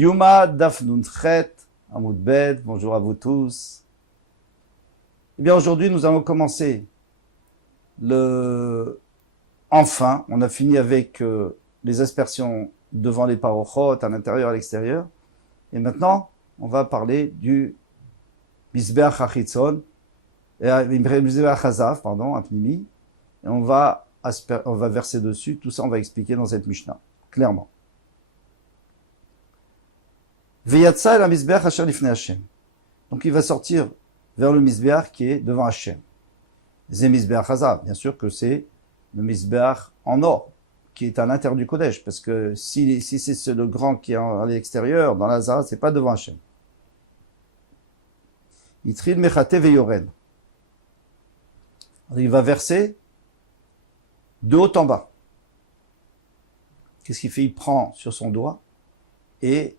Yuma Daf Nun Chet, Amud Bet, bonjour à vous tous. Eh bien, aujourd'hui, nous allons commencer Enfin, on a fini avec les aspersions devant les parochot, à l'intérieur et à l'extérieur. Et maintenant, on va parler du Mizbeach HaChitzon, Mizbeach HaZav, pardon, Apnimi. Et on va verser dessus. Tout ça, on va expliquer dans cette Mishnah, clairement. Veyatsa el Mizbeach Asher Lifnei Hashem. Donc, il va sortir vers le Mizbeach qui est devant Hashem. Zé Mizbeach HaZav, bien sûr que c'est le Mizbeach en or, qui est à l'intérieur du Kodesh, parce que si c'est le grand qui est à l'extérieur, dans la Zara, c'est pas devant Hashem. Yitril Mechate Veyoren. Il va verser de haut en bas. Qu'est-ce qu'il fait? Il prend sur son doigt et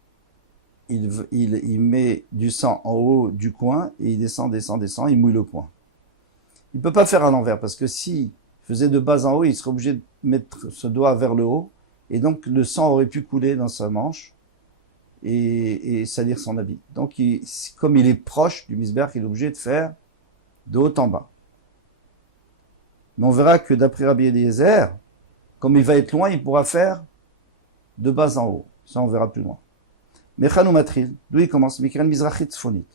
il met du sang en haut du coin et il descend, il mouille le coin. Il ne peut pas faire à l'envers parce que s'il faisait de bas en haut, il serait obligé de mettre ce doigt vers le haut et donc le sang aurait pu couler dans sa manche et salir son habit. Donc, comme il est proche du Mizbeach, il est obligé de faire de haut en bas. Mais on verra que d'après Rabbi Eliezer, comme il va être loin, il pourra faire de bas en haut. Ça, on verra plus loin. Mechanu Matril, d'où il commence? Mikran Mizrachit Tzfonit.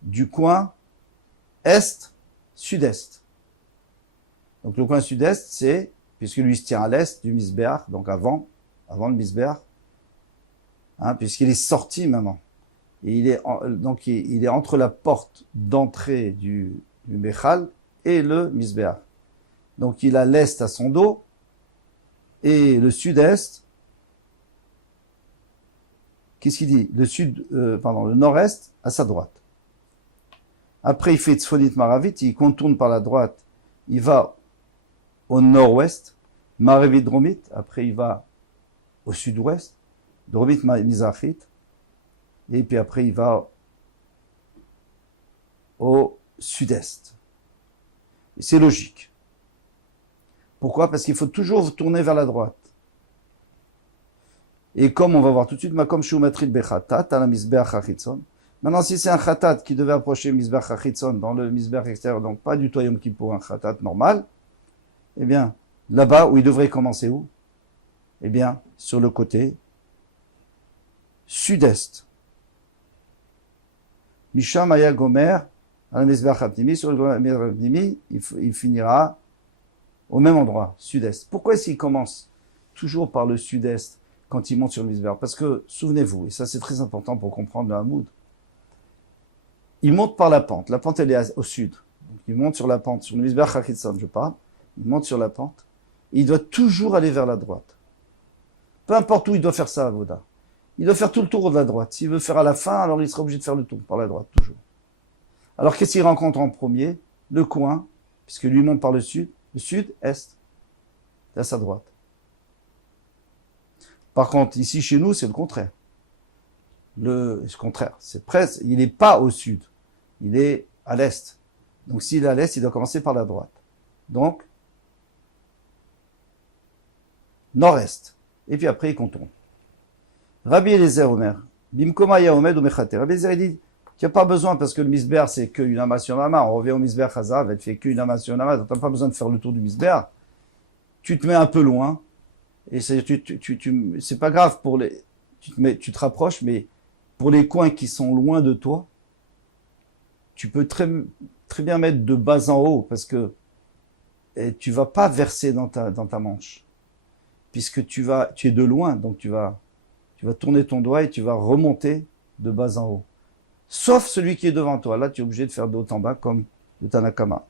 Du coin est, sud-est. Donc le coin sud-est, c'est, puisque lui se tient à l'est du Mizbeach, donc avant le Mizbeach, puisqu'il est sorti maintenant. Et il est entre la porte d'entrée du Mechal et le Mizbeach. Donc il a l'est à son dos et le sud-est. Qu'est-ce qu'il dit? Le nord-est à sa droite. Après, il fait Tzfonit Maravit, il contourne par la droite, il va au nord-ouest, Maravit Dromit, après il va au sud-ouest, Dromit Mizrachit, et puis après il va au sud-est. Et c'est logique. Pourquoi? Parce qu'il faut toujours tourner vers la droite. Et comme on va voir tout de suite, Makom Shumatrit Bechatat, à la Mizbeach HaChitzon. Maintenant, si c'est un Khatat qui devait approcher Mizbeach HaChitzon dans le Mizbeach extérieur, donc pas du tout Yom Kippour, un Khatat normal, eh bien, là-bas, où il devrait commencer où? Eh bien, sur le côté sud-est. Misham Aya Gomer, à la Mizbeach HaPnimi, sur le Mizbeach HaPnimi, il finira au même endroit, sud-est. Pourquoi est-ce qu'il commence toujours par le sud-est quand il monte sur le Mizbeach? Parce que, souvenez-vous, et ça c'est très important pour comprendre le Hamoud, il monte par la pente elle est au sud. Donc il monte sur la pente, sur le Mizbeach HaChitzon, je parle, il monte sur la pente, et il doit toujours aller vers la droite. Peu importe où il doit faire ça, Avoda. Il doit faire tout le tour de la droite. S'il veut faire à la fin, alors il sera obligé de faire le tour par la droite, toujours. Alors qu'est-ce qu'il rencontre en premier? Le coin, puisque lui monte par le sud-est, c'est à sa droite. Par contre, ici, chez nous, c'est le contraire. Le contraire, c'est presque, il n'est pas au sud, il est à l'est. Donc, s'il est à l'est, il doit commencer par la droite. Donc, nord-est. Et puis après, il contourne. Rabbi Eliezer Omer, Bimkoma Yaomed ou Mechate. Rabbi Eliezer dit, tu n'as pas besoin, parce que le Mizbeach, c'est qu'une amassion lama. On revient au Mizbeach Hazav, elle fait qu'une amassion lama. Tu n'as pas besoin de faire le tour du Mizbeach. Tu te mets un peu loin. Et c'est pas grave tu te rapproches, mais pour les coins qui sont loin de toi, tu peux très bien mettre de bas en haut parce que tu vas pas verser dans ta manche. Puisque tu es de loin, donc tu vas tourner ton doigt et tu vas remonter de bas en haut. Sauf celui qui est devant toi. Là, tu es obligé de faire de haut en bas comme le Tanakama.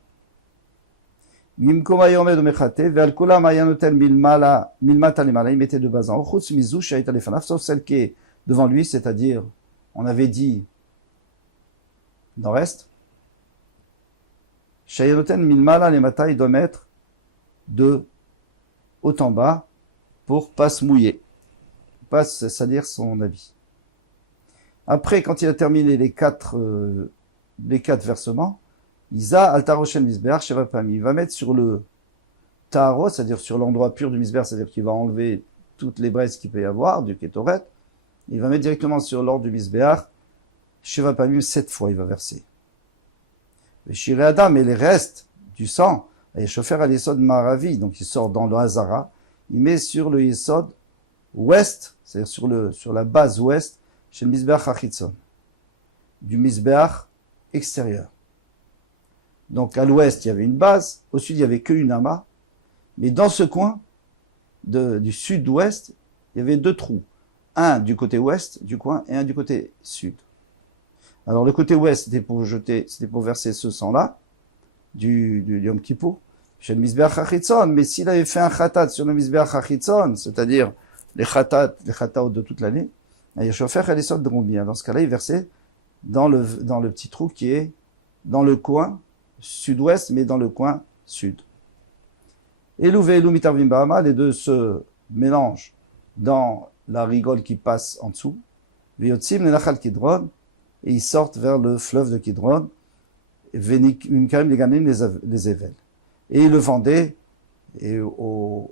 Il mettait de bas en haut, sauf celle qui est devant lui, c'est-à-dire, on avait dit nord-est. Shayanoten milmala lemata, il doit mettre de haut en bas pour pas se mouiller, pas salir son habit. Après, quand il a terminé les quatre versements, Isa altaroshen misbeach shevapami. Il va mettre sur le taharo, c'est-à-dire sur l'endroit pur du misbeach, c'est-à-dire qu'il va enlever toutes les braises qu'il peut y avoir du kétoret. il va mettre directement sur l'ordre du Mizbeach, Sheva Pamim, 7 fois il va verser. Le Shiré Adam et les restes du sang, et Shofer à l'Yesod Maravi, donc il sort dans le Hazara, il met sur le Yesod ouest, c'est-à-dire sur la base ouest, chez le Mizbeach Hachitzon, du Mizbeach extérieur. Donc à l'ouest, il y avait une base, au sud, il y avait qu'une amas, mais dans ce coin, du sud-ouest, il y avait 2 trous. Un du côté ouest du coin et un du côté sud. Alors le côté ouest, c'était pour verser ce sang-là, du Yom Kippour, chez le Mizbeach Hachitzon, mais s'il avait fait un khatat sur le Mizbeach Hachitzon, c'est-à-dire les khataot de toute l'année, il y a Shofer et les sortes de Rombia. Dans ce cas-là, il versait dans le petit trou qui est dans le coin sud-ouest, mais dans le coin sud. Elou ve'elou mitarvim ba'ama, les deux se mélangent dans la rigole qui passe en dessous. Ve'yotzim lenachal Kidron, et ils sortent vers le fleuve de Kidron. Ve'nikam les ganim les évèles. Et ils le vendaient aux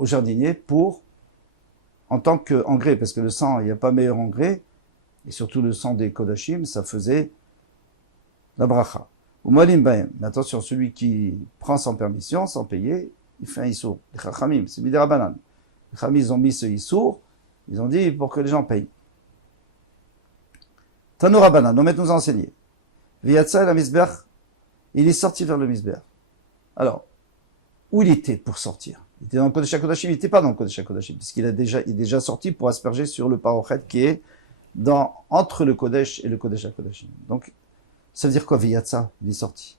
jardiniers en tant qu'engrais, parce que le sang, il n'y a pas meilleur engrais, et surtout le sang des Kodashim, ça faisait la bracha. Ou molim baem. Mais attention, celui qui prend sans permission, sans payer, il fait un issour. Les chachamim, c'est midera banan. Les chachamim, ils ont mis ce issour, ils ont dit pour que les gens payent. Tanoura banan, nos maîtres nous ont enseigné. Viyatsa la misbeach, il est sorti vers le misbeach. Alors, où il était pour sortir? Il était dans le Kodesh HaKodashim, il n'était pas dans le Kodesh HaKodashim, puisqu'il est déjà sorti pour asperger sur le parochet qui est entre le Kodesh et le Kodesh HaKodashim. Donc, ça veut dire quoi, Viyatsa? Il est sorti.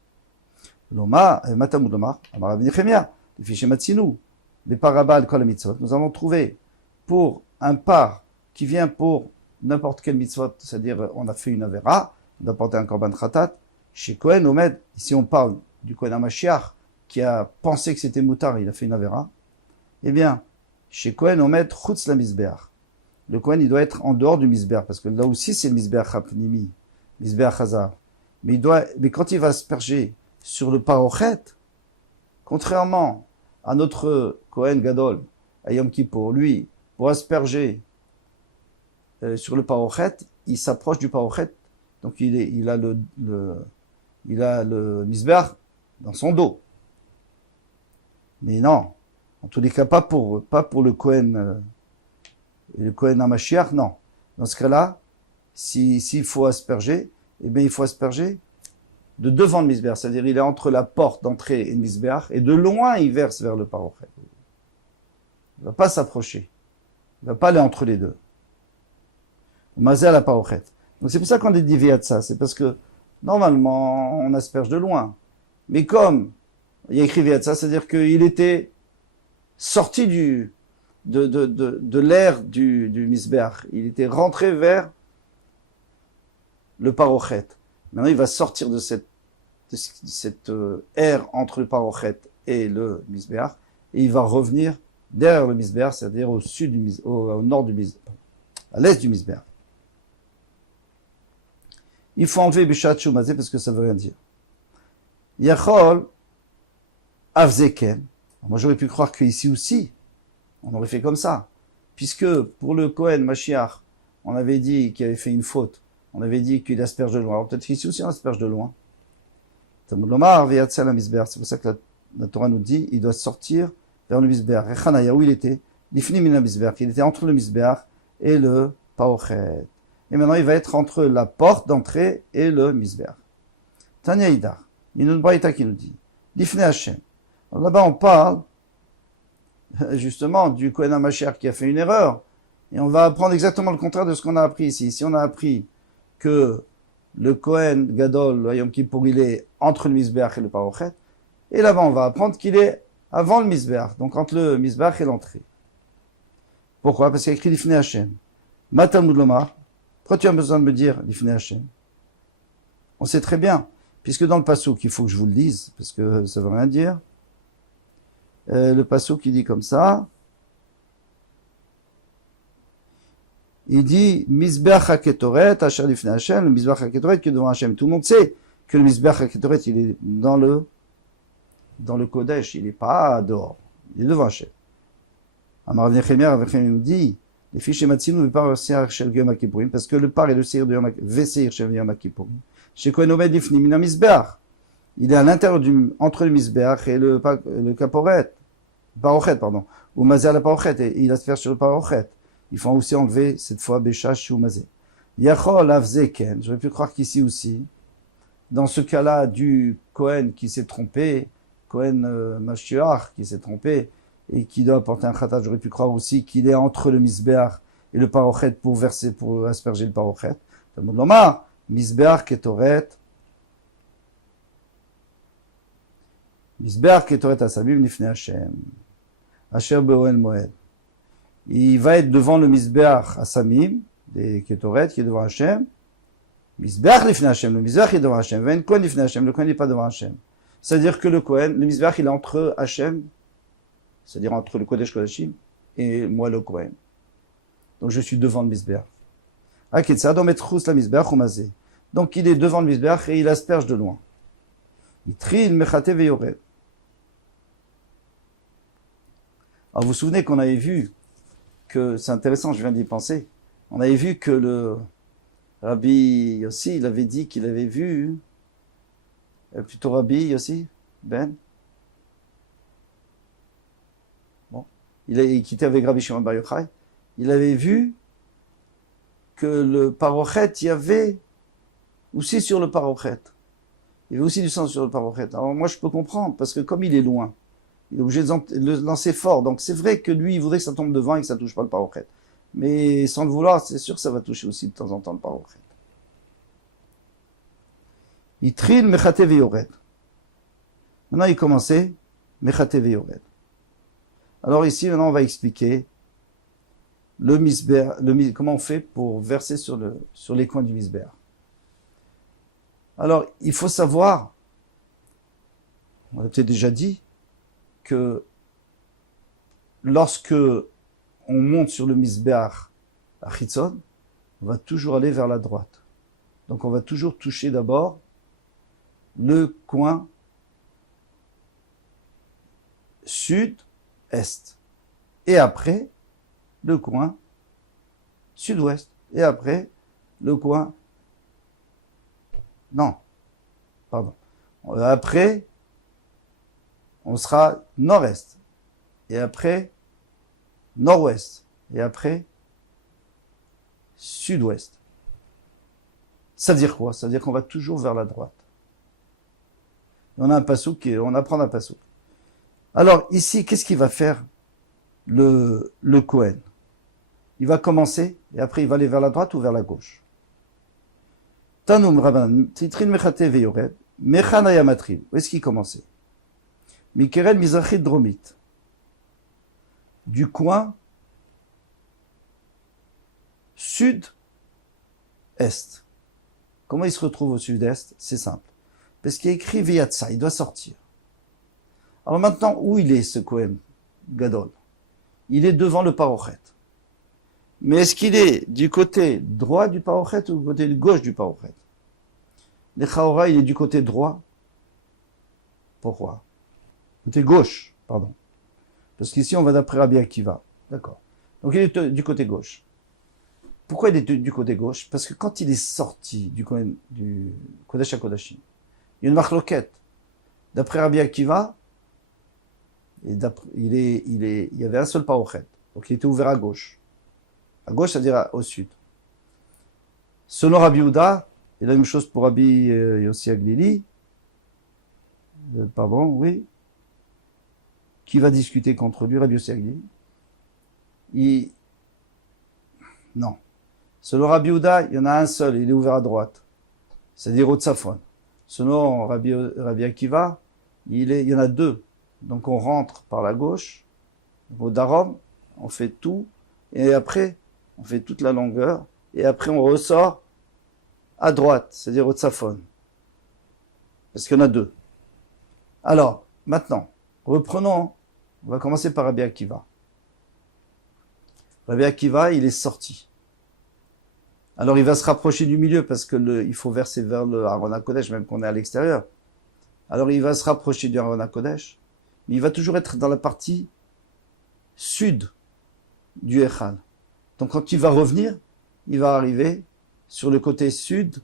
Loma, Matamud Lomar, Amar Rabbi Nechemia, les fichiers Matsinu, les parabal kol mitzvot. Nous avons trouvé pour un par qui vient pour n'importe quel mitzvot, c'est-à-dire on a fait une avera, on a porté un korban khatat, chez Kohen Omed, ici on parle du Kohen HaMashiach, qui a pensé que c'était moutar, il a fait une avera. Eh bien, chez Kohen Omed, chutz la misbeach. Le Kohen, il doit être en dehors du misbeach, parce que là aussi c'est le misbeach hapnimi, misbeach hazar. Mais quand il va asperger sur le parochet, contrairement à notre Kohen Gadol, à Yom Kippour, lui, pour asperger sur le parochet, il s'approche du parochet, donc il a le misbeach dans son dos. Mais non, en tous les cas, pas pour le Kohen HaMashiach, non. Dans ce cas-là, s'il faut asperger, eh bien, il faut asperger de devant le misbeach, c'est-à-dire il est entre la porte d'entrée et le misbeach, et de loin, il verse vers le parochet. Il ne va pas s'approcher. Il ne va pas aller entre les deux. Mazé à la parochet. Donc c'est pour ça qu'on est dit Viyatsa, c'est parce que, normalement, on asperge de loin. Mais comme il y a écrit Viyatsa, c'est-à-dire qu'il était sorti de l'air du misbeach. Il était rentré vers le parochet. Maintenant, il va sortir de cette air entre le parochet et le misbeach, et il va revenir derrière le misbeach, c'est-à-dire au nord du misbeach, à l'est du misbeach. Il faut enlever Bishat Shumazé parce que ça veut rien dire. Yachol Avzeken. Moi, j'aurais pu croire qu'ici aussi, on aurait fait comme ça. Puisque pour le Kohen Mashiach, on avait dit qu'il avait fait une faute. On avait dit qu'il asperge de loin. Alors peut-être qu'ici aussi on asperge de loin. C'est pour ça que la Torah nous dit, il doit sortir vers le misbeach. Rechanaya, où il était? Il était entre le misbeach et le parochet. Et maintenant, il va être entre la porte d'entrée et le misbeach. Tanya Idar, il y a une braïta qui nous dit, Lifnei Hashem. Alors là-bas, on parle, justement, du Kohen HaMashiach qui a fait une erreur. Et on va apprendre exactement le contraire de ce qu'on a appris ici. Ici, on a appris que le Kohen Gadol, le Yom Kippour, il est entre le misbeach et le parochet. Et là-bas, on va apprendre qu'il est avant le misbeach, donc entre le misbeach et l'entrée. Pourquoi? Parce qu'il y a écrit Lifnei Hashem. Matalmud Lomar. Pourquoi tu as besoin de me dire Lifnei Hashem? On sait très bien, puisque dans le passouk, il faut que je vous le dise, parce que ça veut rien dire. Le passouk, il dit comme ça. Il dit Mizbeach HaKetoret, Asher Lifnei Hashem, le Mizbeach HaKetoret qui est devant Hashem. Tout le monde sait que le Mizbeach HaKetoret, il est dans le Kodesh, il n'est pas dehors, il est devant Hashem. Amar Nechemia nous dit Les fiches Matzinu ne pas Seir Shel Yom Kippourim, parce que le par et le Seir de Yom Veseir Shel Yom Kippourim. Chez Kohen Omed Ifni Mina Misbeach. Il est à l'intérieur entre le Misbeach et le Kaporet. Parochet, pardon. Ou Mazé à la Parochet, et il asperge sur le Parochet. Il faut aussi enlever, cette fois, Béchash ou Mazé. Yachol Avzeken, j'aurais pu croire qu'ici aussi, dans ce cas-là du Kohen qui s'est trompé, Kohen Mashiach qui s'est trompé, et qui doit apporter un khatat, j'aurais pu croire aussi qu'il est entre le Misbeach et le Parochet pour verser, pour asperger le Parochet. Talmud Lomar, Misbeach Ketoret, Misbeach Ketoret Asabim Nifne Hashem, Asher Be'oel Moed. Il va être devant le Misbeach Asamim, des Ketoret, qui est devant Hashem. Misbeach Nifne Hashem, le Misbeach est devant Hashem. Ven Kohen Nifne Hashem, le Kohen n'est pas devant Hashem. C'est-à-dire que le Kohen, le Misbeach, il est entre Hashem, c'est-à-dire entre le Kodesh Kodashim et moi le Kohen. Donc je suis devant le Misbeach. Donc il est devant le Misbeach et il asperge de loin. Il trie le mechate veyored. Alors vous vous souvenez qu'on avait vu que, c'est intéressant, je viens d'y penser, on avait vu que le Rabbi Yossi, il avait dit qu'il avait vu, plutôt Rabbi Yossi, Ben, il quittait avec Rabbi Shimon Bar Yochai, il avait vu que le Parochet, il y avait aussi sur le Parochet. Il y avait aussi du sang sur le Parochet. Alors moi je peux comprendre, parce que comme il est loin, il est obligé de le lancer fort. Donc c'est vrai que lui, il voudrait que ça tombe devant et que ça touche pas le Parochet. Mais sans le vouloir, c'est sûr que ça va toucher aussi de temps en temps le Parochet. Il trille Mechate Veyored. Maintenant il commençait Mechate Veyored. Alors ici, maintenant, on va expliquer le misber, comment on fait pour verser sur les coins du misber. Alors, il faut savoir, on l'a peut-être déjà dit, que lorsque on monte sur le misber à Chitzon, on va toujours aller vers la droite. Donc, on va toujours toucher d'abord le coin sud-est. Et après, le coin sud-ouest. Et après, le coin... Non, pardon. Après, on sera nord-est. Et après, nord-ouest. Et après, sud-ouest. Ça veut dire quoi? Ça veut dire qu'on va toujours vers la droite. On a un passouk, on apprend un passouk. Alors, ici, qu'est-ce qu'il va faire le Kohen? Il va commencer, et après il va aller vers la droite ou vers la gauche. Tanoum Rabbanan, Titrin Mechate Veyored, Mechanaya Matrin. Où est-ce qu'il commençait? Mikeren Mizrachit Dromit. Du coin sud-est. Comment il se retrouve au sud-est? C'est simple. Parce qu'il y a écrit Veyatsa, il doit sortir. Alors maintenant, où il est ce Kohen Gadol? Il est devant le Parochet. Mais est-ce qu'il est du côté droit du Parochet ou du côté gauche du Parochet? Le Chaora, il est du côté droit. Pourquoi? Côté gauche, pardon. Parce qu'ici, on va d'après Rabbi Akiva. D'accord. Donc il est du côté gauche. Pourquoi il est du côté gauche? Parce que quand il est sorti du Kodesh HaKodashim, il y a une marloquette. D'après Rabbi Akiva, il y avait un seul Parochet. Donc il était ouvert à gauche. À gauche, c'est-à-dire au sud. Selon Rabbi Yehuda, et la même chose pour Rabbi Yossi Aglili, pardon, oui, qui va discuter contre lui, Rabbi Yossi Aglili? Non. Selon Rabbi Yehuda, il y en a un seul, il est ouvert à droite. C'est-à-dire au Tzafon. Selon Rabbi Akiva, il y en a deux. Donc on rentre par la gauche, au Darom, on fait tout, et après, on fait toute la longueur, et après on ressort à droite, c'est-à-dire au Tzafon. Parce qu'il y en a deux. Alors, maintenant, reprenons, on va commencer par Rabbi Akiva. Rabbi Akiva, il est sorti. Alors il va se rapprocher du milieu, parce que il faut verser vers le Aron HaKodesh, même qu'on est à l'extérieur. Alors il va se rapprocher du Aron HaKodesh, mais il va toujours être dans la partie sud du Echal. Donc quand il va revenir, il va arriver sur le côté sud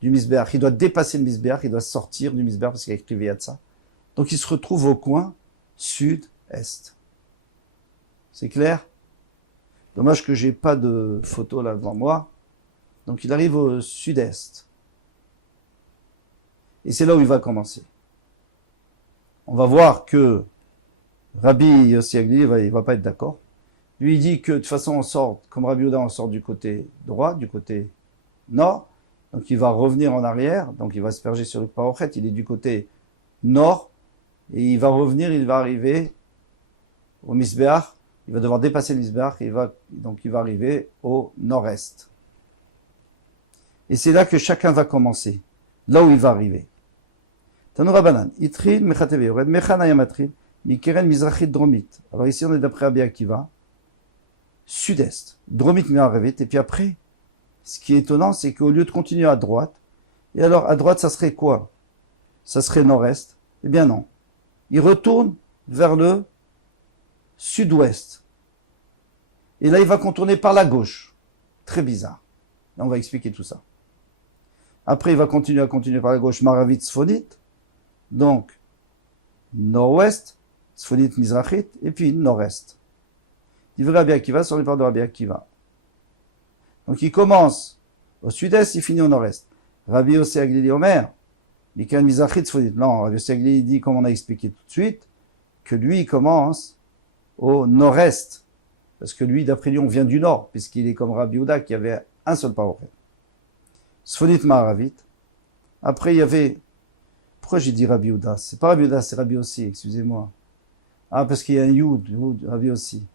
du Misbéach. Il doit dépasser le Misbéach, il doit sortir du Misbéach parce qu'il y a écrit Veyatsa. Donc il se retrouve au coin sud-est. C'est clair? Dommage que j'ai pas de photo là devant moi. Donc il arrive au sud-est. Et c'est là où il va commencer. On va voir que Rabbi Yossi Agli, il va pas être d'accord. Lui, il dit que de toute façon, on sort, comme Rabbi Yehuda, on sort du côté droit, du côté nord. Donc il va revenir en arrière, donc il va se perger sur le Parochet, il est du côté nord, et il va revenir, il va arriver au Misbéach, il va devoir dépasser le Misbéach, donc il va arriver au nord-est. Et c'est là que chacun va commencer, là où il va arriver. Tanoura Banan, Itril, Mechateve, Yored, Mechana Yamatril, Mikeren, Mizrachit, Dromit. Alors ici on est d'après Rabbi Akiva, sud-est, Dromit, Miarevit, et puis après, ce qui est étonnant, c'est qu'au lieu de continuer à droite, et alors à droite, ça serait quoi? Ça serait nord-est? Eh bien non. Il retourne vers le sud-ouest. Et là, il va contourner par la gauche. Très bizarre. Là, on va expliquer tout ça. Après, il va continuer par la gauche, Maravit, Sfonit. Donc, nord-ouest, Sfonit, Mizrachit, et puis nord-est. Il veut Rabbi Akiva sur les parts de Rabbi Akiva. Donc il commence au sud-est, il finit au nord-est. Rabbi Yossi Aglili Omer, Mikan Mizrachit Sfonit. Non, Rabbi Yossi Aglili dit, comme on a expliqué tout de suite, que lui, il commence au nord-est. Parce que lui, d'après lui, on vient du nord, puisqu'il est comme Rabbi Yehuda, qui avait un seul parochet. Sfonit Maharavit. Après, il y avait... Pourquoi j'ai dit Rabbi Yehuda? C'est pas Rabbi Yehuda, c'est Rabbi Yossi, excusez-moi. Ah, parce qu'il y a un Yud, Rabbi Yossi.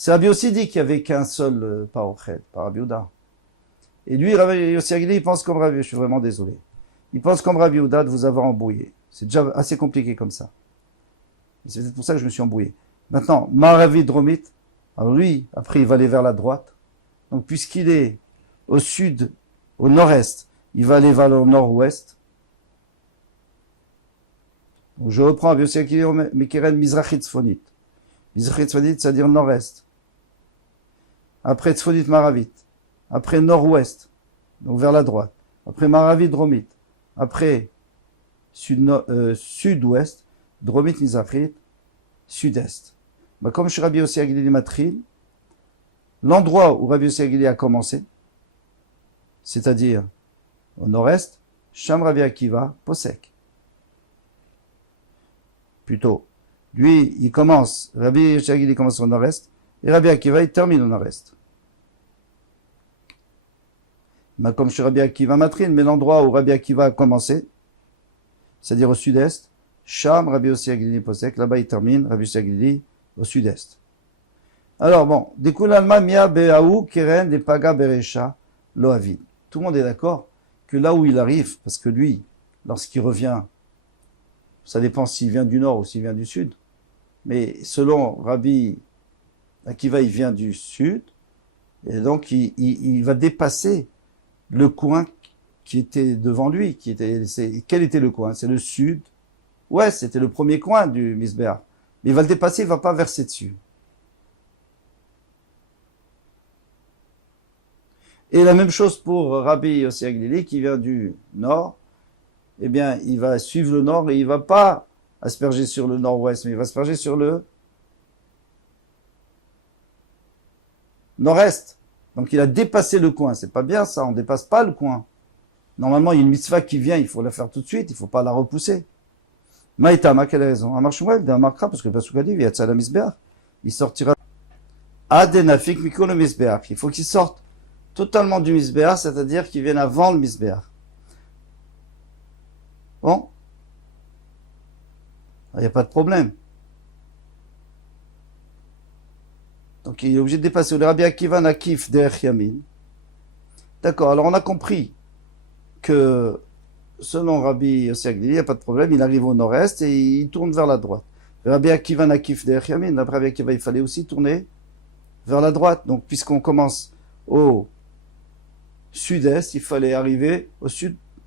C'est Rabbi Yossi dit qu'il n'y avait qu'un seul parochet, par Rabbi Yehuda. Et lui, Rabbi Yossi Agili, il pense comme Rabbi, je suis vraiment désolé. Il pense comme Rabbi Yehuda de vous avoir embrouillé. C'est déjà assez compliqué comme ça. Et c'est peut-être pour ça que je me suis embrouillé. Maintenant, Maravi Dromit, alors lui, après, il va aller vers la droite. Donc, puisqu'il est au sud, au nord-est, il va aller vers le nord-ouest. Donc, je reprends Rabbi Yossi Agili, Mekeren Mizrachit Sfonit. Mizrachit Sfonit, c'est-à-dire nord-est. Après Tzfonit Maravit, après nord-ouest, donc vers la droite, après Maravit Dromit, après sud-ouest, Dromit Mizrachit, sud-est. Bah, comme chez Rabbi Yossi Agili Matril, l'endroit où Rabbi Yossi Agili a commencé, c'est-à-dire au nord-est, Sham Rabbi Akiva, Posek. Plutôt, lui, il commence, Rabbi Yossi Agili commence au nord-est, et Rabbi Akiva, il termine au nord-est. Mais comme chez Rabbi Akiva Matrine, mais l'endroit où Rabbi Akiva a commencé, c'est-à-dire au sud-est, Sham, Rabbi Yossi Agili Posek, là-bas il termine, Rabbi Yossi Agili au sud-est. Alors bon, Dekul Alma Mia Beaou Keren de Paga Beresha Loavid. Tout le monde est d'accord que là où il arrive, parce que lui, lorsqu'il revient, ça dépend s'il vient du nord ou s'il vient du sud, mais selon Rabbi Akiva, il vient du sud, et donc il va dépasser le coin qui était devant lui. Quel était le coin? C'est le sud. Ouais, c'était le premier coin du Misbéach. Mais il va le dépasser, il va pas verser dessus. Et la même chose pour Rabbi Yossi Aglili qui vient du nord. Eh bien, il va suivre le nord et il va pas asperger sur le nord-ouest, mais il va asperger sur le nord-est. Donc il a dépassé le coin. C'est pas bien ça, on dépasse pas le coin. Normalement, il y a une mitzvah qui vient, il faut la faire tout de suite, il faut pas la repousser. Maïtama, quelle raison? Un marchouel, d'un marquera, parce que le Pasuk a dit, Viatzala Misbéach. Il sortira Adenafik Mikol Misbéach. Il faut qu'il sorte totalement du Misbéach, c'est-à-dire qu'il vienne avant le Misbéach. Bon? Il n'y a pas de problème. Donc il est obligé de dépasser le Rabbi Akiva Nakif derech Yamin. D'accord, alors on a compris que selon Rabbi Yossi Aglili, il n'y a pas de problème, il arrive au nord-est et il tourne vers la droite. Le Rabbi Akiva Nakif derech Yamin, d'après Rabbi Akiva, il fallait aussi tourner vers la droite. Donc puisqu'on commence au sud-est, il fallait arriver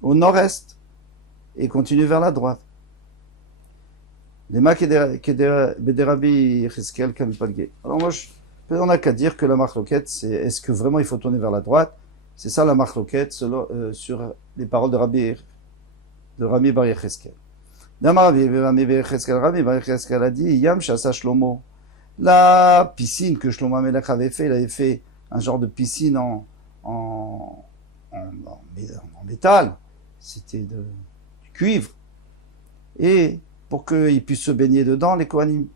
au nord-est et continuer vers la droite. Alors moi, On n'a qu'à dire que la marloquette, c'est est-ce que vraiment il faut tourner vers la droite? C'est ça la marloquette sur les paroles de Rami Bar Yecheskel. Rami Bar Yecheskel a dit Yam Shasa Shlomo. La piscine que Shlomo Amelech avait fait, il avait fait un genre de piscine en métal. C'était du cuivre. Et pour qu'ils puissent se baigner dedans, les Kohanim.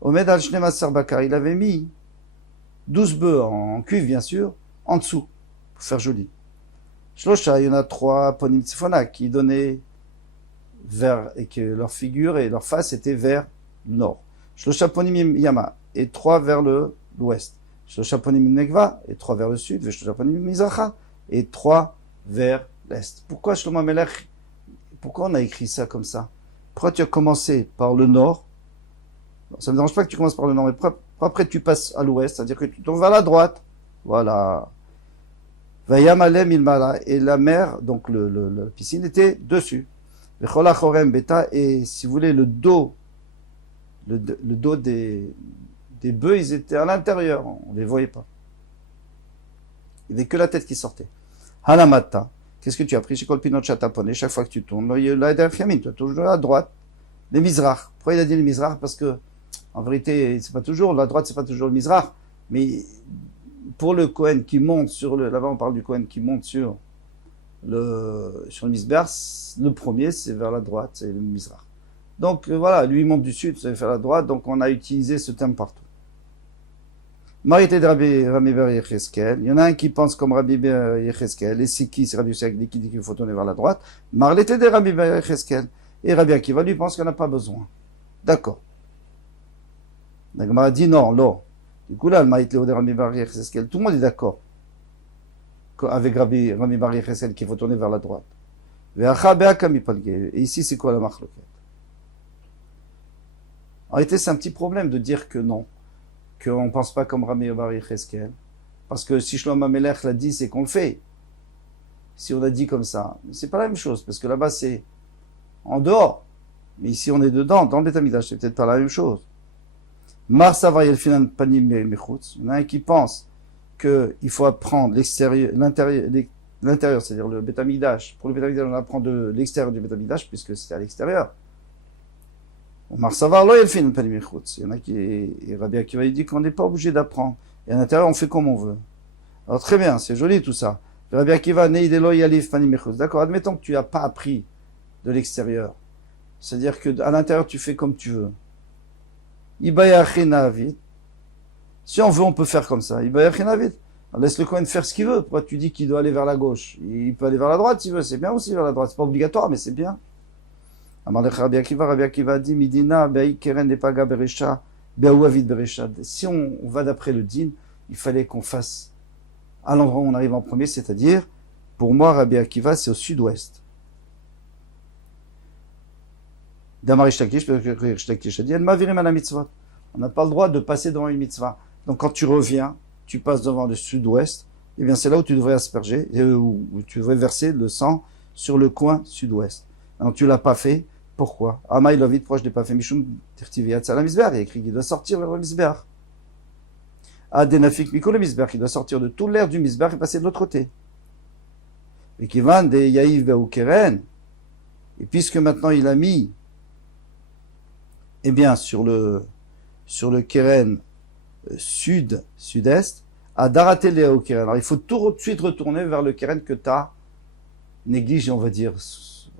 Omed al Shnemasar Bakar, il avait mis 12 bœufs en cuivre, bien sûr, en dessous, pour faire joli. Shlosha, il y en a 3 ponim tzifona qui donnaient vers, et que leur figure et leur face étaient vers le nord. Shlosha ponim yama, et 3 vers l'ouest. Shlosha ponim negva, et 3 vers le sud. Shlosha ponim mizracha, et 3 vers l'est. Pourquoi Shlomo Amelech, pourquoi on a écrit ça comme ça? Pourquoi tu as commencé par le nord? Ça ne me dérange pas que tu commences par le nord, mais après tu passes à l'ouest, c'est-à-dire que tu tournes vers la droite. Voilà. Vayam alem ilmala, et la mer, donc la piscine était dessus. Et si vous voulez, le dos des bœufs, ils étaient à l'intérieur, on ne les voyait pas. Il n'y avait que la tête qui sortait. Hanamata, qu'est-ce que tu as pris chez Kolpinot Chatapone? Chaque fois que tu tournes, tu as toujours à droite. Les Mizrach. Pourquoi il a dit les Mizrach? Parce que, en vérité, c'est pas toujours, la droite, c'est pas toujours le Mizrach. Mais pour le Kohen qui monte là-bas on parle du Kohen qui monte sur le Mizbeach, le premier c'est vers la droite, c'est le Mizrach. Donc voilà, lui il monte du sud, ça veut faire la droite, donc on a utilisé ce terme partout. Marité de Rabbi Bar Yecheskel, il y en a un qui pense comme Rabbi Bar Yecheskel, et c'est qui? C'est Rabbi Yecheskel qui dit qu'il faut tourner vers la droite. Marité de Rabbi Bar Yecheskel, et Rabbi Akiva lui pense qu'on n'a pas besoin. D'accord. La Gemara dit non, non. Du coup là, le Maït Léo de Rabbi Bar Yecheskel, tout le monde est d'accord avec Rabbi Bar Yecheskel qu'il faut tourner vers la droite. Et ici c'est quoi la marloquette? En réalité c'est un petit problème de dire que non, qu'on ne pense pas comme Rabbi Bar Yecheskel, parce que si Shlomo Amelech l'a dit, c'est qu'on le fait. Si on a dit comme ça, c'est pas la même chose, parce que là-bas c'est en dehors, mais ici on est dedans, dans le Beth Amikdash, c'est peut-être pas la même chose. Mar Savayel Finan Panim Mechutz, il y en a un qui pense qu'il faut apprendre l'intérieur, c'est-à-dire le Beth Amikdash. Pour le Beth Amikdash, on apprend de l'extérieur du Beth Amikdash, puisque c'est à l'extérieur. Mar Savayel Finan Panim Mechutz, il y en a qui, et Rabbi Akiva dit qu'on n'est pas obligé d'apprendre. Et à l'intérieur, on fait comme on veut. Alors très bien, c'est joli tout ça. Rabbi Akiva, Neidelo Yalif Panim Mechutz. D'accord, admettons que tu n'as pas appris de l'extérieur. C'est-à-dire que à l'intérieur, tu fais comme tu veux. Si on veut, on peut faire comme ça. Laisse le Kohen faire ce qu'il veut. Pourquoi tu dis qu'il doit aller vers la gauche? Il peut aller vers la droite s'il veut. C'est bien aussi vers la droite. C'est pas obligatoire, mais c'est bien. Rabbi Akiva dit Midina Keren Paga Beresha Beaouavid Beresha. Si on va d'après le din, il fallait qu'on fasse à l'endroit où on arrive en premier, c'est-à-dire, pour moi, Rabbi Akiva, c'est au sud-ouest. On n'a pas le droit de passer devant une mitzvah. Donc quand tu reviens, tu passes devant le sud-ouest, et bien c'est là où tu devrais asperger, où tu devrais verser le sang sur le coin sud-ouest. Alors tu l'as pas fait, pourquoi? Ama il vite proche, je l'ai pas fait. Mishum tirtiviyat salam misbeach, il y a écrit qu'il doit sortir vers le misbeach. Adenafik mikol le misbeach, il doit sortir de tout l'air du misbeach et passer de l'autre côté. Et kivan de yaïv be'ukeren, et puisque maintenant il a mis eh bien, sur le Keren sud-est, à Daratele au Keren. Alors, il faut tout de suite retourner vers le Keren que tu as négligé, on va dire,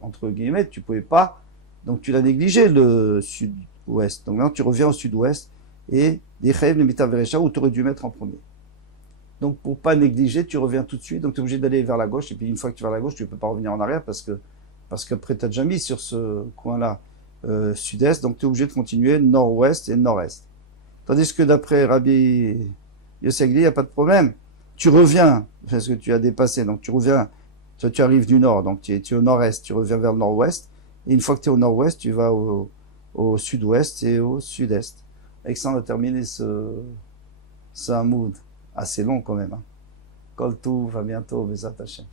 entre guillemets, tu pouvais pas, donc tu l'as négligé, le sud-ouest. Donc maintenant, tu reviens au sud-ouest, et les Chayev Nemita Veresha, où tu aurais dû mettre en premier. Donc, pour pas négliger, tu reviens tout de suite, donc tu es obligé d'aller vers la gauche, et puis une fois que tu vas vers la gauche, tu peux pas revenir en arrière, parce qu'après, tu as déjà mis sur ce coin-là, sud-est, donc tu es obligé de continuer nord-ouest et nord-est. Tandis que d'après Rabbi Yosegli, il n'y a pas de problème. Tu reviens, parce que tu as dépassé, donc tu reviens, tu arrives du nord, donc tu es au nord-est, tu reviens vers le nord-ouest, et une fois que tu es au nord-ouest, tu vas au sud-ouest et au sud-est. Avec ça, on a terminé ce hamoud assez long quand même. Kol Tov, à bientôt, Bezat Hashem.